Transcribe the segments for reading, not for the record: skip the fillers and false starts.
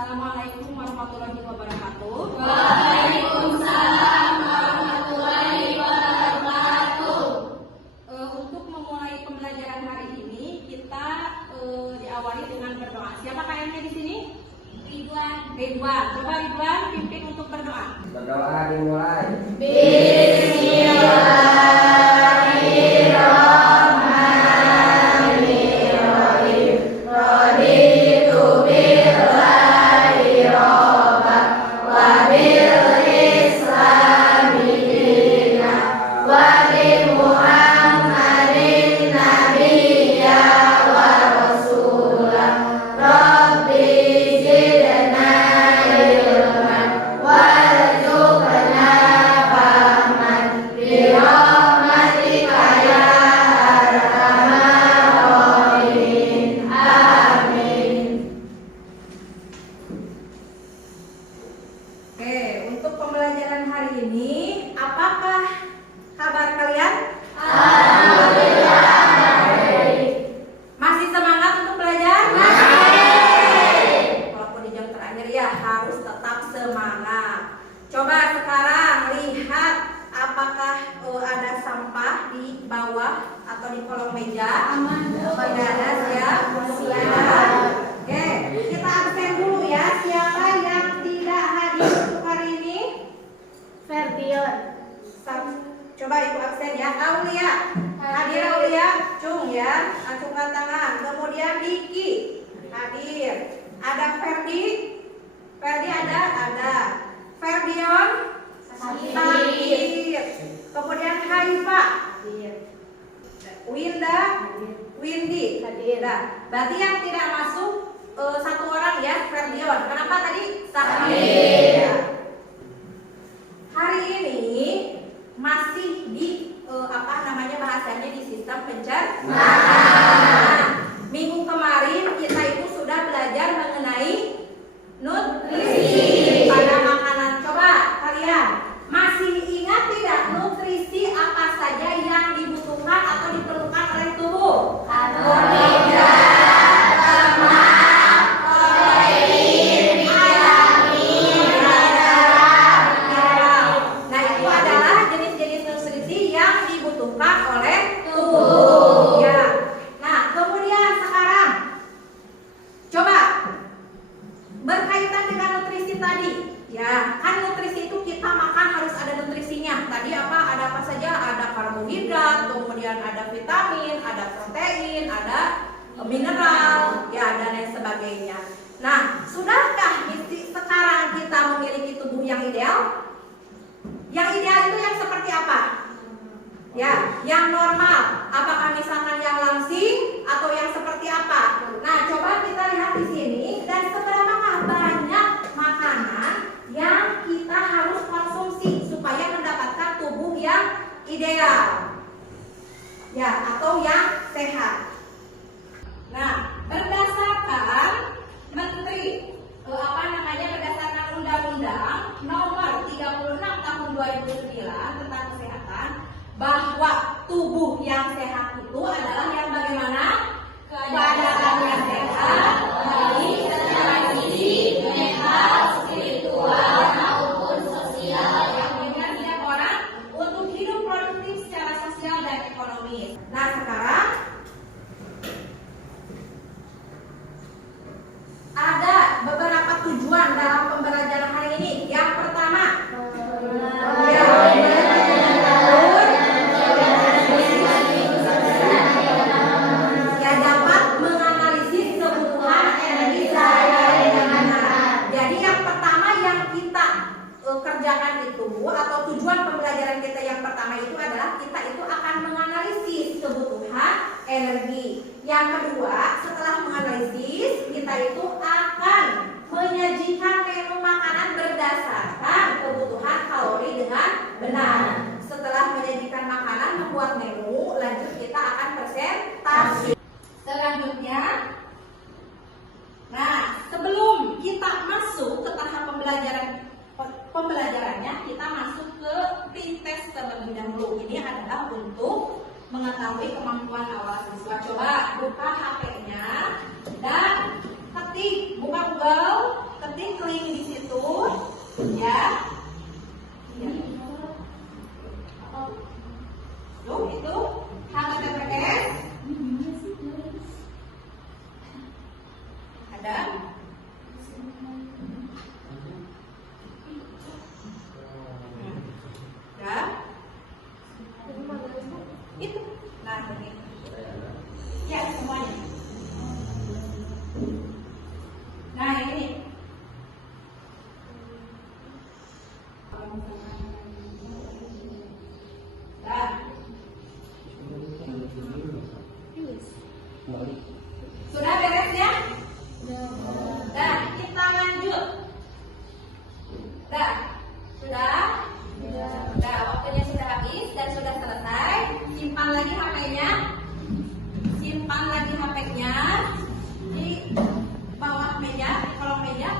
Assalamualaikum warahmatullahi wabarakatuh. Waalaikumsalam warahmatullahi wabarakatuh. Untuk memulai pembelajaran hari ini, kita diawali dengan berdoa. Siapa kayaknya di sini? Ridwan. Coba Ridwan pimpin untuk berdoa. Berdoa dimulai. Bismillahirrahmanirrahim. Raditu billahi robban wa bil islami dinan wa bi Muhammadin nabiyya wa rasulah. Rabbi zidna ilman warzuqna fahman bi rahmatika ya arhamar rahimin. Amin. Oke, untuk pembelajaran hari ini, apakah kabar kalian? Alhamdulillah baik. Masih semangat untuk belajar? Masih. Walaupun di jam terakhir ya, harus tetap semangat. Coba sekarang lihat apakah ada sampah di bawah atau di kolong meja? Tidak ada, siap? Tidak ada. Oke, kita absen dulu ya. Siapa yang tidak hadir untuk hari ini? Ferdion. Coba ibu absen ya. Aulia. Hadir Aulia. Cung ya. Acungkan tangan. Kemudian Diki. Hadir. Ada Ferdi. Ferdi ada? Ada. Ferdion. Hadir. Kemudian Haifa. Winda. Windy. Nah, berarti yang tidak masuk satu orang ya, Ferdion. Kenapa tadi? Sakit. Hari ini masih di bahasanya di sistem pencernaan. Nah, minggu kemarin kita itu sudah belajar mengenai nutrisi pada makanan. Coba kalian masih ingat tidak nutrisi apa saja yang dibutuhkan atau diperlukan oleh tubuh? Karbohidrat, lemak, protein, vitamin, mineral. Nah, itu adalah jenis-jenis nutrisi yang dibutuhkan oleh tubuh. Ya. Nah, kemudian sekarang coba berkaitan dengan nutrisi tadi. Ya, kan nutrisi itu kita makan harus ada nutrisinya. Tadi ada apa saja? Ada karbohidrat, kemudian ada vitamin, ada protein, ada mineral, ya, dan lain sebagainya. Nah, sudahkah sekarang kita memiliki tubuh yang ideal? Yang ideal itu yang seperti apa? Ya, yang normal. Apakah misalkan yang langsing atau yang seperti apa? Nah, coba kita lihat di sini dan seberapa banyak makanan yang kita harus konsumsi supaya mendapatkan tubuh yang ideal. Ya, atau yang sehat. Nah, berdasarkan berdasarkan Undang-Undang Nomor 36 Tahun 2009 tentang kesehatan, bahwa tubuh yang sehat itu adalah yang bagaimana? Keadaan yang sehat, baik secara fisik, mental, spiritual maupun sosial, yang dengan setiap orang untuk hidup produktif secara sosial dan ekonomis. Nah, sekarang ada beberapa tujuan dalam pembelajaran hari ini. Yang pertama, dapat menganalisis kebutuhan energi sehari-hari dengan benar. Jadi yang pertama yang kita kerjakan itu, atau tujuan pembelajaran kita yang pertama itu adalah kita itu akan menganalisis kebutuhan energi. Yang kedua, setelah menganalisis, kita itu akan menyajikan menu makanan berdasarkan kebutuhan kalori dengan benar. Setelah menyajikan makanan, membuat menu, lanjut kita akan presentasi. Selanjutnya, nah, sebelum kita masuk ke tahap pembelajarannya, kita masuk ke pretest terlebih dahulu. Ini adalah untuk mengetahui kemampuan awal siswa. Coba buka HP-nya dan buka Google, penting klik di situ, ya. Tuh itu HTTPS. Ada. Ya. Itu. Nah, ini. Ya, semuanya. Nah, ini. Nah. Sudah beres ya? Nah, kita lanjut. Nah, sudah? Nah, waktunya sudah habis dan sudah selesai. Simpan lagi HP-nya. Simpan lagi HP-nya di bawah meja, di kolong meja.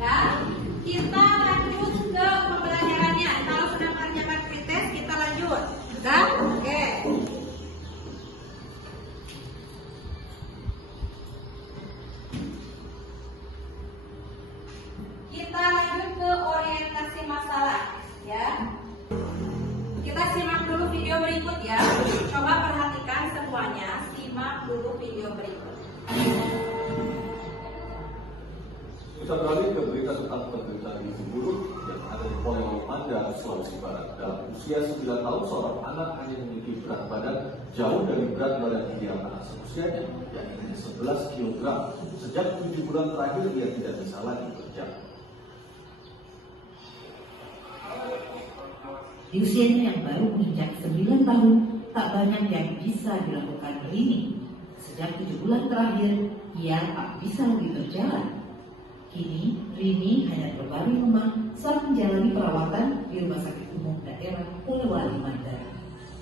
Dan kita lanjut ke pembelajarannya. Kalau sudah mengerjakan pretest, kita lanjut. Sudah? Oke. Kita lanjut ke orientasi masalah, ya. Kita simak dulu video berikut ya. Coba perhatikan semuanya. Simak dulu video berikut. Kita beralih ke berita tentang penderitaan gizi buruk yang ada di Polewali Mandar, Sulawesi Barat. Dalam usia 9 tahun, seorang anak hanya memiliki berat badan jauh dari berat badan ideal anak seusianya, yakni 11 kg. Sejak 7 bulan terakhir, ia tidak bisa lagi berjalan. Di usianya yang baru menginjak 9 tahun, tak banyak yang bisa dilakukan Rini. Sejak 7 bulan terakhir, ia tak bisa lagi berjalan. Kini, Rini hanya berbaring lemah saat menjalani perawatan di Rumah Sakit Umum Daerah Polewali Mandar.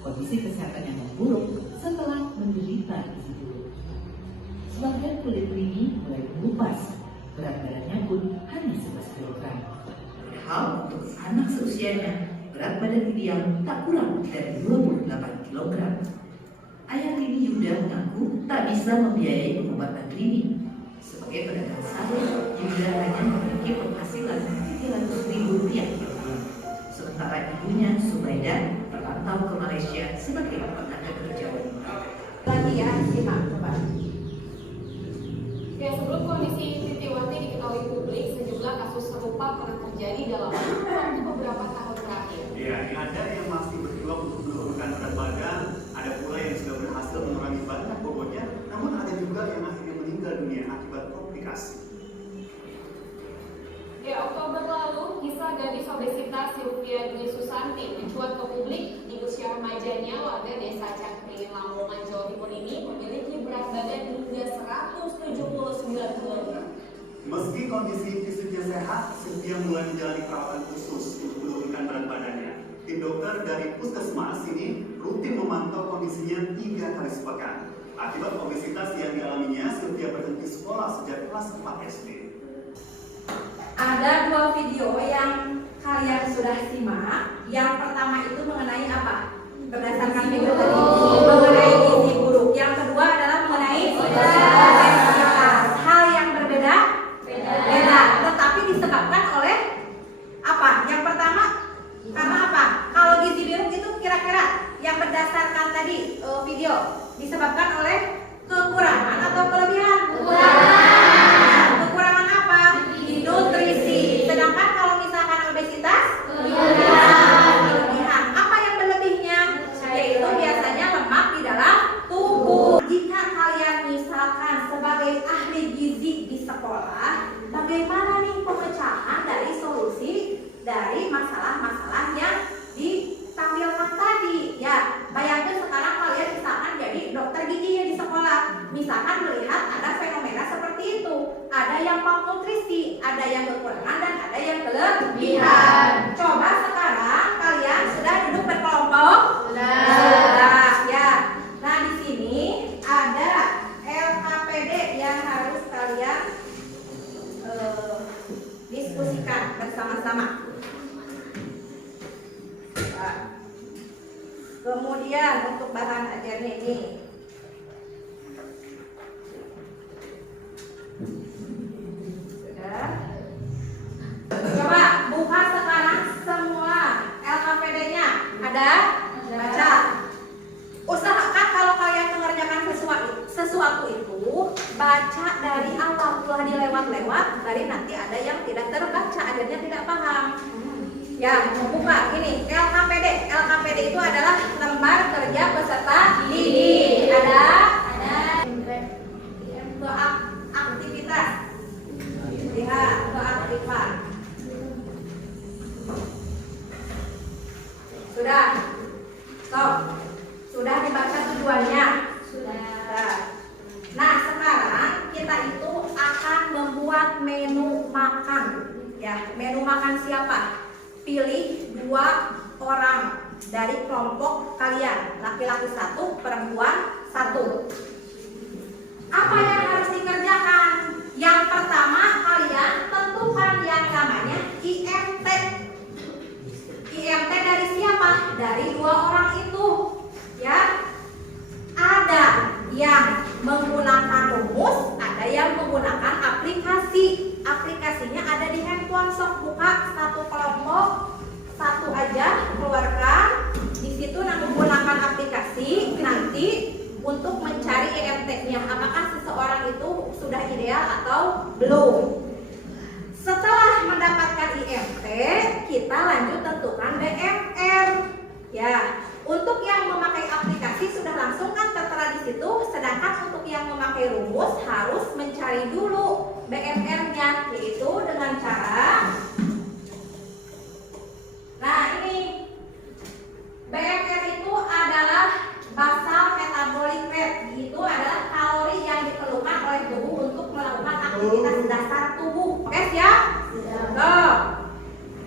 Kondisi kesehatan yang memburuk setelah menderita gizi buruk. Sebagian kulit Rini mulai mengelupas, berat badannya pun hanya 11 kg. Padahal untuk anak seusianya, berat badan ideal tak kurang dari 28 kg. Ayah Rini Yuda mengaku tak bisa membiayai pengobatan Rini. Sebagai pedagang sari, Yuda hanya memiliki penghasilan Rp300.000 tiap bulan. Sementara ibunya, Subaida, terpantau ke Malaysia sebagai tenaga kerja wanita. Lagi ya, simak coba. Ya, sebelum kondisi Titiwati diketahui publik, sejumlah kasus serupa pernah terjadi dalam waktu beberapa tahun terakhir. Ya, ada yang masih berjuang untuk menurunkan berat badan, ada pula yang sudah berhasil mengurangi banyak bobotnya, namun ada juga yang akhirnya meninggal dunia akibat komplikasi. Ya, Oktober lalu, kisah gadis obesitas Sylvia Dwi Susanti mencuat ke publik. Di usia remajanya, warga desa Cakri, Lamongan, Jawa Timur ini memiliki berat badan hingga 179 kg. Meski kondisi fisiknya sehat, Sylvia mulai menjalani perawatan khusus untuk menurunkan berat badannya. Tim dokter dari puskesmas ini rutin memantau kondisinya 3 kali sepekan. Akibat obesitas yang dialaminya, Sylvia berhenti sekolah sejak kelas 4 SD. Ada 2 video yang kalian sudah simak. Yang pertama itu mengenai apa? Berdasarkan video tadi mengenai gizi buruk. Yang kedua adalah mengenai obesitas. Hal yang berbeda? Beda. Tetapi disebabkan oleh apa? Yang pertama karena apa? Kalau gizi buruk itu kira-kira yang berdasarkan tadi video disebabkan oleh kekurangan atau kelebihan? Kekurangan apa? Di nutrisi. Sedangkan kalau misalkan obesitas, kelebihan. Apa yang berlebihnya? Yaitu biasanya lemak di dalam tubuh. Jika kalian misalkan sebagai ahli gizi di sekolah, bagaimana nih pemecahan dari solusi dari masalah-masalah yang ditampilkan tadi? Ya, bayangkan sekarang kalian misalkan jadi dokter gigi ya di sekolah. Misalkan melihat ada fenomena seperti itu. Ada yang malnutrisi, ada yang kekurangan dan ada yang kelebihan. Coba sekarang kalian sudah duduk berkelompok? Sudah, ya. Nah, di sini ada LKPD yang harus kalian diskusikan bersama-sama. Nah, kemudian untuk bahan ajarnya ini sudah. lewat-lewat, dari nanti ada yang tidak terbaca, akhirnya tidak paham. Ya, membuka ini LKPD. LKPD itu adalah lembar kerja peserta didik. Ada aktivitas. Lihat keaktifan. Sudah. Stop. Sudah dibaca tujuannya. Sudah. Nah, sekarang kita itu akan membuat menu makan. Ya, menu makan siapa? Pilih 2 orang dari kelompok kalian, laki-laki 1, perempuan 1. Apa yang harus dikerjakan? Yang pertama, kalian tentukan yang namanya IMT. IMT dari siapa? Dari 2 orang itu. Ya, ada yang menggunakan rumus, ada yang menggunakan aplikasi. Aplikasinya ada di handphone. Sok buka satu kelompok, satu aja, keluarkan. Di situ menggunakan aplikasi. Nanti untuk mencari IMT-nya, apakah seseorang itu sudah ideal atau belum. Setelah mendapatkan IMT, kita lanjut tentukan BMR. Ya, untuk yang memakai aplikasi sudah langsung kan tertera di situ, sedangkan untuk yang memakai rumus harus mencari dulu BMR-nya, yaitu dengan cara, nah ini BMR itu adalah basal metabolic rate, itu adalah kalori yang diperlukan oleh tubuh untuk melakukan aktivitas dasar tubuh. Oke, siap?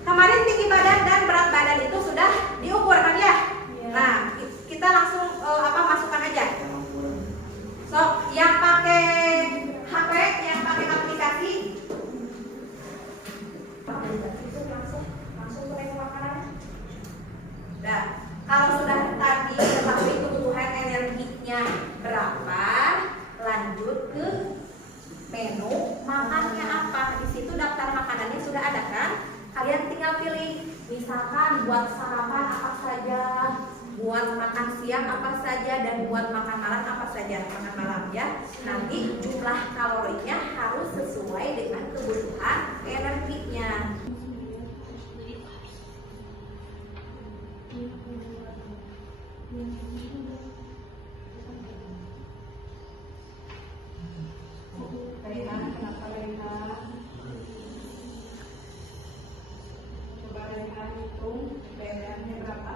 Kemarin tinggi badan dan berat badan itu sudah diukur kan ya? Nah, kita langsung masukkan aja. So, yang pakai HP, yang pakai aplikasi, itu langsung ke menu makanan. Nah, kalau sudah tadi ketahui kebutuhan energinya berapa, lanjut ke menu makannya apa. Di situ daftar makanannya sudah ada kan? Kalian tinggal pilih, misalkan buat sarapan apa saja, buat makan siang apa saja, dan buat makan malam apa saja, makan malam ya. Nanti jumlah kalorinya harus sesuai dengan kebutuhan energinya. Rena, kenapa Rena? Coba Rena hitung BMR-nya berapa?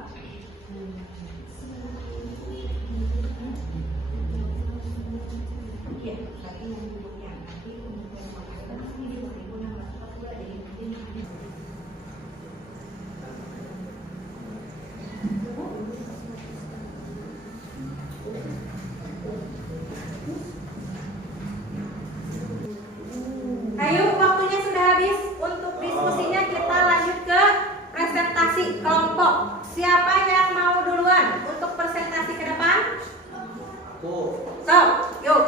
Iya, tapi yang nanti kemudian makanan ini 2.642 dari ini. Ayo, waktunya sudah habis. Untuk diskusinya kita lanjut ke presentasi kelompok. Siapa yang mau duluan untuk presentasi ke depan? Aku. So, yuk.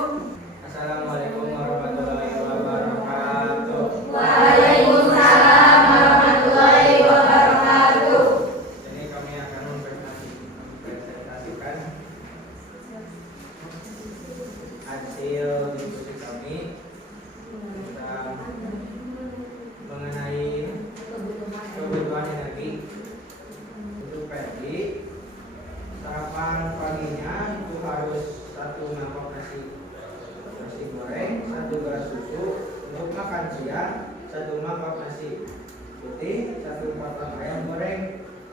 Assalamualaikum warahmatullahi wabarakatuh. Waalaikumsalam warahmatullahi wabarakatuh. Jadi kami akan mempresentasikan hasil diskusi kami tentang mengenai kebutuhan energi. Untuk pagi, sarapan paginya itu harus 1 mangkok nasi goreng, 1 gelas susu. Untuk makan siang, 1 mangkok nasi putih, 1 potong ayam goreng.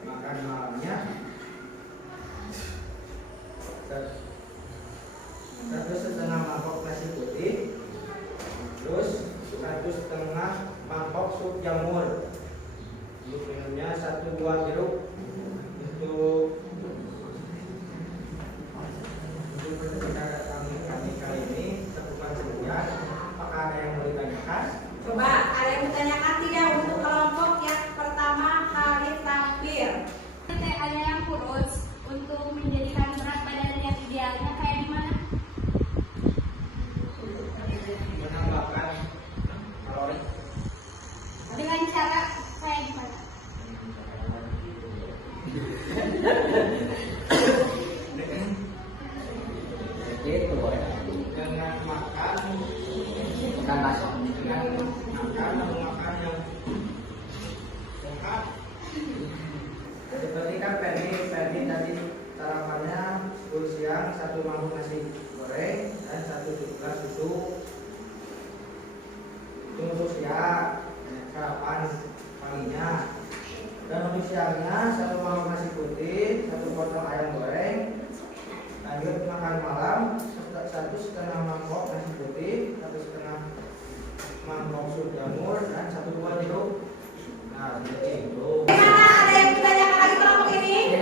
Makan malamnya 1,5 mangkok nasi putih, terus 1,5 mangkok sup jamur. Untuk minumnya 1 buah jeruk. Untuk perbicaraan kami kali ini cukup sekian. Apakah ada yang mau ditanyakan? Coba ada yang ditanyakan tidak untuk kelompok yang pertama kali tampil? Ada yang kurus, untuk menjadikan berat badan yang idealnya kayak gimana? Menambahkan kalori. Dengan cara kayak gimana? Bagaimana, ada yang ditanyakan lagi kelompok ini?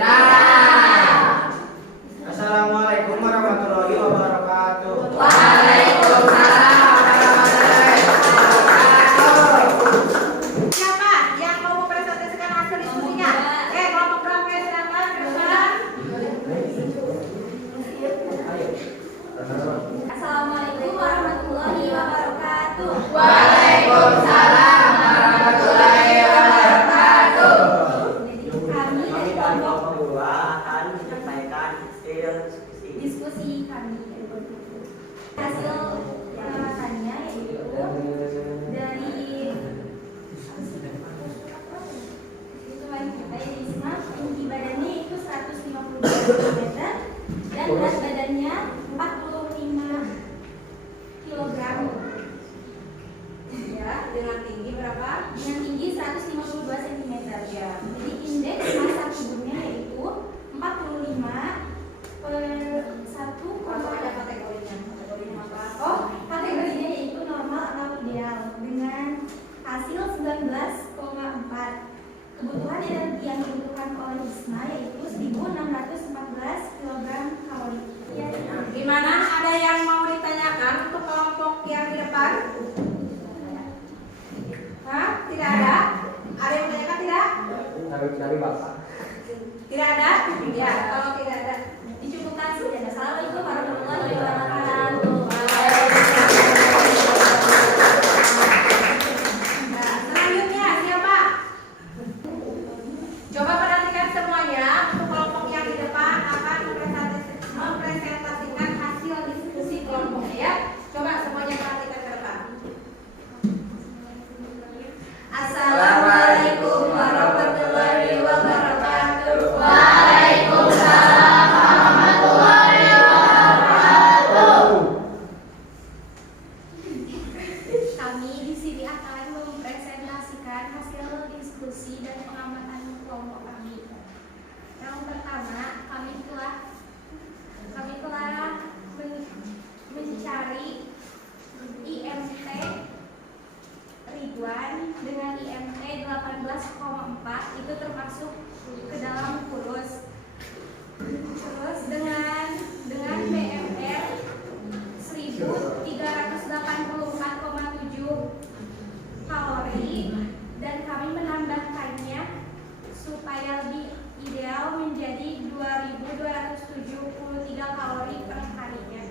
Assalamualaikum warahmatullahi wabarakatuh. Siapa yang mau mempresentasikan hasil diskusinya? Kelompok berapa ya, silakan ke depan. Assalamualaikum warahmatullahi wabarakatuh. Waalaikumsalam warahmatullahi wabarakatuh. Kami dari kelompok kedua akan menyampaikan hasil diskusi kami. Hasil pengamatannya yaitu dari hitungan kita Isma, tinggi badannya itu 152 cm dan berat badannya 45 kg. Ya, dengan tinggi berapa? Dengan tinggi 152 cm. Ya. Jadi indeks massa tubuhnya yaitu 45/1. Atau ada kategorinya? Kategorinya apa? Oh, kategorinya yaitu normal atau ideal dengan hasil 19,4. Kebutuhan energi yang dibutuhkan oleh Isma yaitu 1614 kg kalori. Ya, Gimana? Ada yang mau ditanyakan untuk kelompok yang di depan? Hah? Tidak ada? Ada yang menanyakan tidak? Dari Bapak. Tidak ada? Ya, kalau tidak ada. dicukupkan saja. Assalamualaikum warahmatullahi wabarakatuh. Nah, selanjutnya siapa? Coba perhatikan semuanya. Untuk kelompok yang di depan akan mempresentasikan hasil diskusi kelompoknya ya. Coba semuanya perhatikan ke depan. Assalamualaikum warahmatullahi wabarakatuh. Waalaikumsalam warahmatullahi wabarakatuh. Kami di sini akan mempresentasikan hasil diskusi dan pengamatan kelompok kami. Yang pertama, kami telah mencari IMT Ridwan dengan IMT 18,4 itu termasuk ke dalam kurus. Terus dengan BMR 1384,7 kalori dan kami menambahkannya supaya lebih ideal menjadi 2273 kalori per harinya.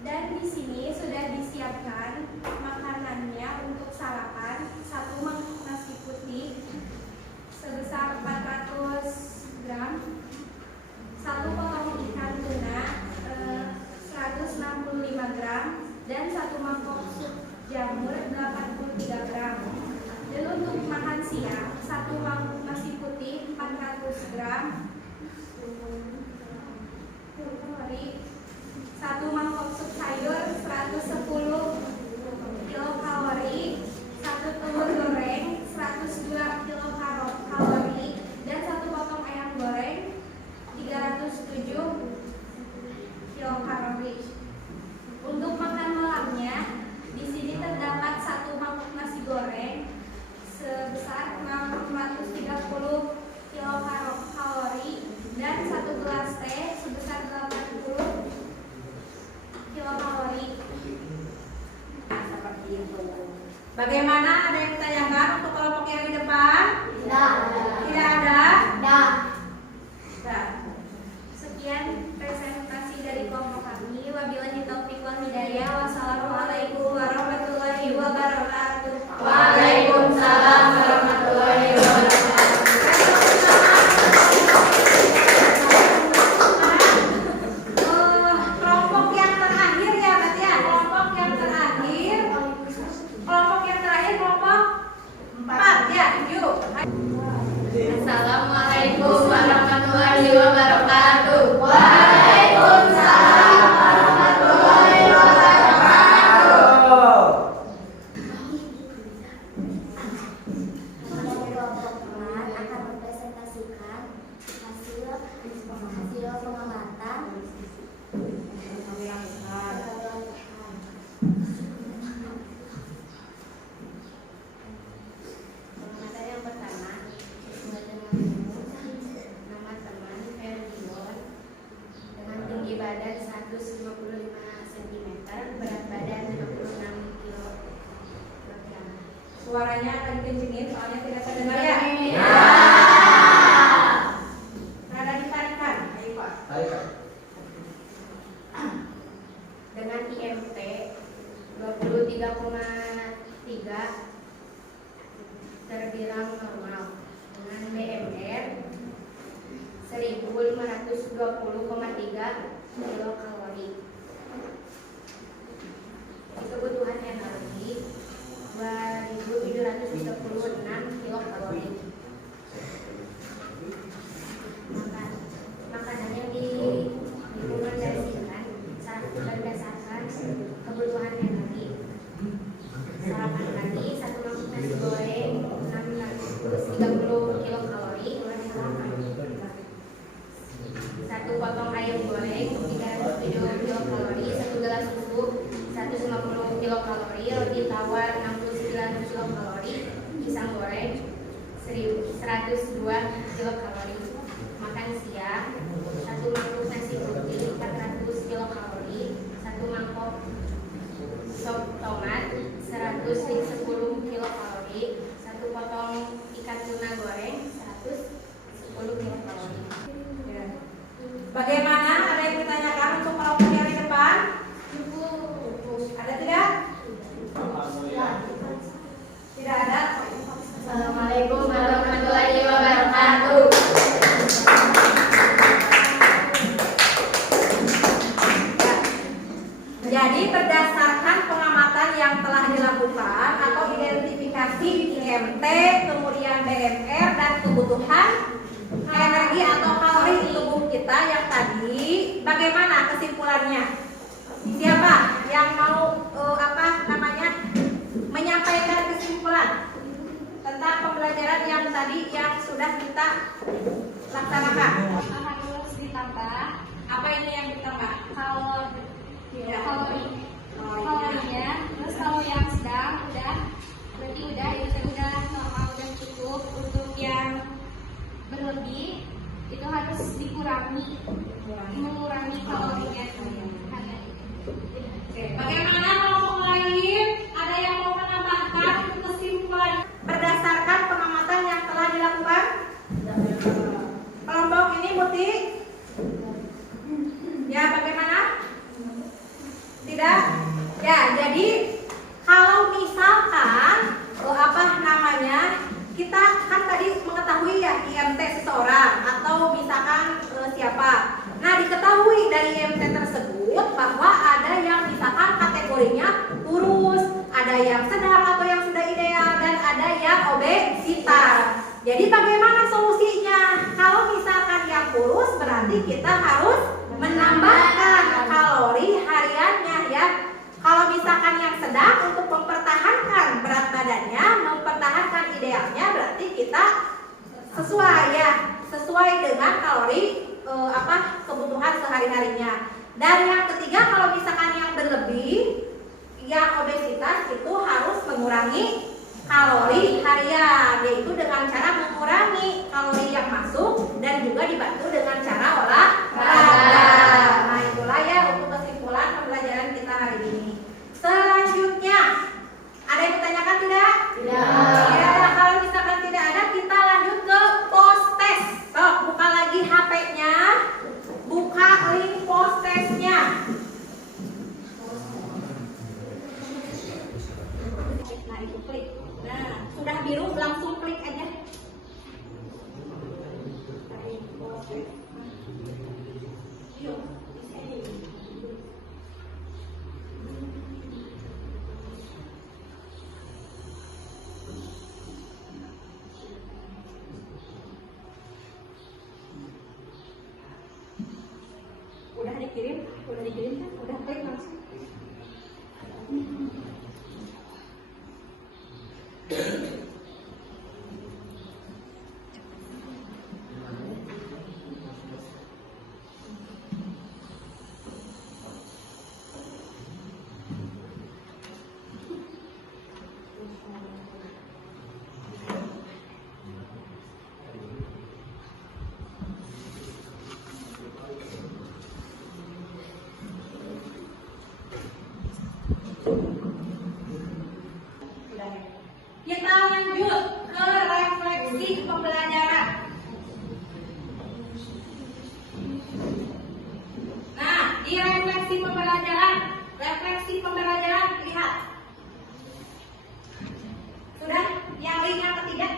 Dan di sini sudah disiapkan makanannya untuk sarapan, 1 mangkuk nasi putih sebesar 400 gram, 1 potong ikan tuna 165 gram, dan 1 mangkok sup jamur 83 gram. Dan untuk makan siang, 1 mangkuk nasi putih 400 gram, 1 mangkok sup sayur 110 kilokalori, 1 telur goreng 102 kilokalori, dan 1 potong ayam goreng 307 kilokalori. Untuk makan malamnya, di sini terdapat 1 mangkok nasi goreng sebesar 630 kilokalori dan 1 gelas teh sebesar 80 kilokalori. Nah, seperti itu. Bagaimana? Ada yang ditanyakan untuk kelompok yang di depan? Tidak. Tidak ada? Tidak. Nah, Sekian presentasi dari kelompok kami. Wabillahi taufiq wal hidayah. Wassalamualaikum warahmatullahi wabarakatuh. Waalaikumsalam warahmatullahi wabarakatuh. Kelompok yang terakhir ya, berarti ya. Kelompok yang terakhir. Kelompok yang terakhir kelompok 4 ya. Yuk. Assalamualaikum Suaranya akan dikencengin soalnya tidak terdengar ya. Nada ditarikan, ayo Pak. Tarik. Dengan IMT 23,3 terbilang normal. Dengan BMR 1520,3 kilokalori. Kebutuhan energi 2736 kilokalori. Makanan yang direkomendasikan berdasarkan kebutuhan energi. Sarapan pagi 1 mangkuk nasi goreng 630 kilokalori, 1 potong ayam goreng 307 kilokalori, 1 gelas susu 150 kilokalori, roti tawar 69 kilokalori, pisang goreng 102 kilokalori. Makan siang 1 mangkok nasi putih 400 kilokalori, 1 mangkok sop tomat 110 kilokalori, 1 potong ikan tuna goreng 110 kilokalori. Ya. Bagaimana? Ada yang ditanyakan untuk kelompok yang di depan? Ada tidak? Tidak ada. Assalamualaikum warahmatullahi wabarakatuh. Jadi berdasarkan pengamatan yang telah dilakukan atau identifikasi IMT, kemudian BMR dan kebutuhan energi atau kalori di tubuh kita yang tadi, bagaimana kesimpulannya? Siapa yang mau menyampaikan kesimpulan tentang pembelajaran yang tadi yang sudah kita laksanakan? Harus ditambah Apa ini yang ditambah? kalorinya. Terus kalau yang sedang berarti itu udah normal, udah cukup. Untuk yang berlebih itu harus mengurangi kalorinya. Oke, bagaimana kelompok lain? Ada yang mau menambahkan kesimpulan berdasarkan pengamatan yang telah dilakukan? Kelompok ini Muti? Ya, bagaimana? Tidak? Ya, jadi kalau misalkan kita kan tadi mengetahui ya IMT seseorang atau misalkan siapa. Nah, diketahui dari IMT tersebut bahwa ada yang misalkan kategorinya kurus, ada yang sedang atau yang sudah ideal, dan ada yang obesitas. Jadi bagaimana solusinya? Kalau misalkan yang kurus berarti kita harus menambahkan kalori hariannya ya. Kalau misalkan yang sedang untuk mempertahankan berat badannya, mempertahankan idealnya, berarti kita sesuai dengan kalori kebutuhan sehari-harinya. Dan yang ketiga, kalau misalkan yang berlebih, yang obesitas itu harus mengurangi kalori harian, yaitu dengan cara mengurangi kalori yang masuk dan juga dibantu dengan cara olahraga. Nah, itulah ya untuk kesimpulan pembelajaran kita hari ini. Selanjutnya, ada yang ditanyakan tidak? Tidak. Ya, kalau misalkan tidak ada, kita lanjut ke post test. Sok, buka lagi HP-nya, buka link post test-nya. Nah, itu klik. Nah, sudah biru langsung klik aja. Yuk. Udah dikirim kan? Udah klik langsung. Udah ya. Kita lanjut ke refleksi pembelajaran. Nah, di refleksi pembelajaran lihat. Sudah yang link yang ketiga?